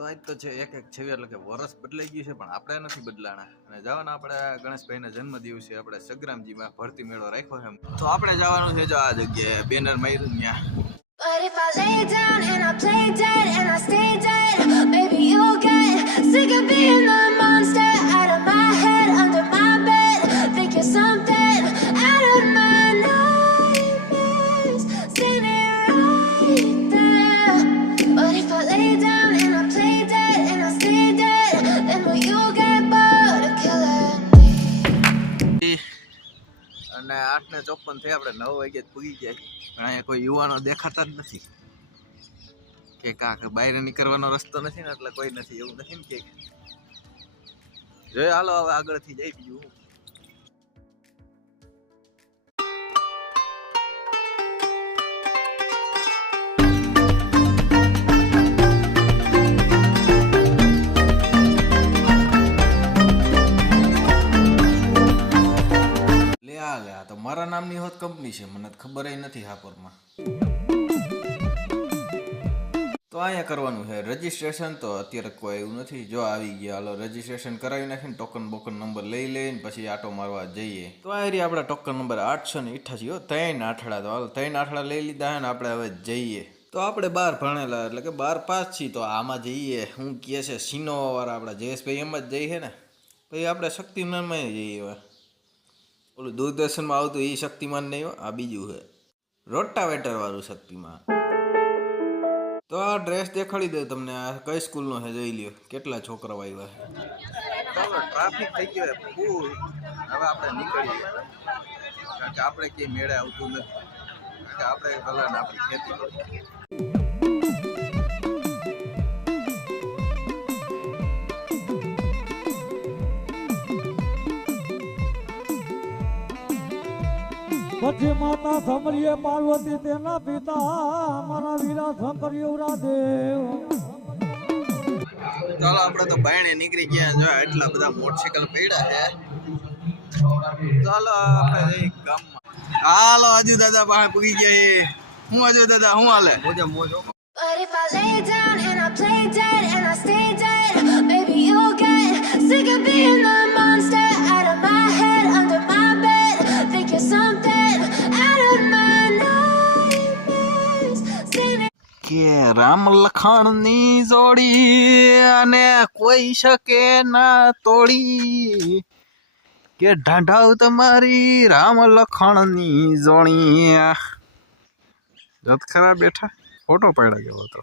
તો આજ તો છે એક છેવી એટલે કે વરસ બદલાઈ ગયું છે પણ આપણે નથી બદલાણા અને જવાના આપણે ગણેશભાઈના જન્મદિવસે આપણે સગ્રામજીમાં ભરતી મેળો રાખ્યો છે તો આપણે જવાનું છે જો આ જગ્યાએ બેનર માર્યું ત્યાં. But if I lay down and I play dead and I stay dead, maybe you'll get sick of being the monster out of my head, under my bed, think you're something out of my nightmares, standing right there. But if I lay down and I play dead and I stay dead, then will you get bored of killing me? અને 8:54 થઈ આપણે 9 વાગે પૂગી ગયા પણ અહીંયા કોઈ યુવાનો દેખાતા જ નથી કે કાંક બહાર નીકળવાનો રસ્તો નથી ને એટલે કોઈ નથી એવું નથી ને કે જોઈ હાલો હવે આગળથી જઈ બીજું તો મારા નામની હોત કંપની છે મને ખબર નથી હાપરમાં તો અહીંયા કરવાનું છે રજીસ્ટ્રેશન તો અત્યારે કોઈ એવું નથી જો આવી ગયા હાલો રજીસ્ટ્રેશન કરાવી નાખીને ટોકન બોકન નંબર લઈ લઈને પછી આટો મારવા જઈએ તો આ રહી આપણા ટોકન નંબર 888 3 આઠડા તો હાલ 3 આઠડા લઈ લીધા ને આપણે હવે જઈએ તો આપણે 12 ભણેલા એટલે કે 12 પાસ છીએ તો આમાં જઈએ હું કહે છે સિનોવા વાળા આપણા જયેશભાઈ એમ જ જઈએ ને પછી આપણે શક્તિમાનમાં જઈએ હવે ઓલું દૂરદર્શનમાં આવતું એ શક્તિમાન નહીં હોય આ બીજું છે રોટાવેટર વાળું શક્તિમાન તો આ ડ્રેસ દેખાડી દે તમને આ કઈ સ્કૂલનો છે જોઈ લ્યો કેટલા છોકરાઓ આવ્યા છે ચાલો ટ્રાફિક થઈ ગયો ફૂલ હવે આપણે નીકળીએ કારણ કે આપણે ક્યાંય મેળે આવતું નથી કારણ કે આપણે ભલા આપણી ખેતી કરીએ પછી માતા સમરીએ પાર્વતી તેના પિતા મારા વીરા શંકર યુવરાદેવ ચાલો આપણે તો બાયણે નીકળી ગયા જો એટલા બધા મોટરસાઇકલ પડ્યા છે ચાલો આપણે જઈ ગામમાં હાલો આજુ દાદા પાસે પૂગી ગયા હું આજુ દાદા હું હાલે મોજો મોજો But if I lay down and I play dead and I stay dead, maybe you'll get sick of being the monster out of my head, under my bed, think you're something out of my nightmares, કે રામ લખણની જોડી અને કોઈ શકે ના તોડી કે ઢાઢાવ તમારી રામ લખણની જોડી જત ખરા બેઠા ફોટો પાડ્યા ગયો હતો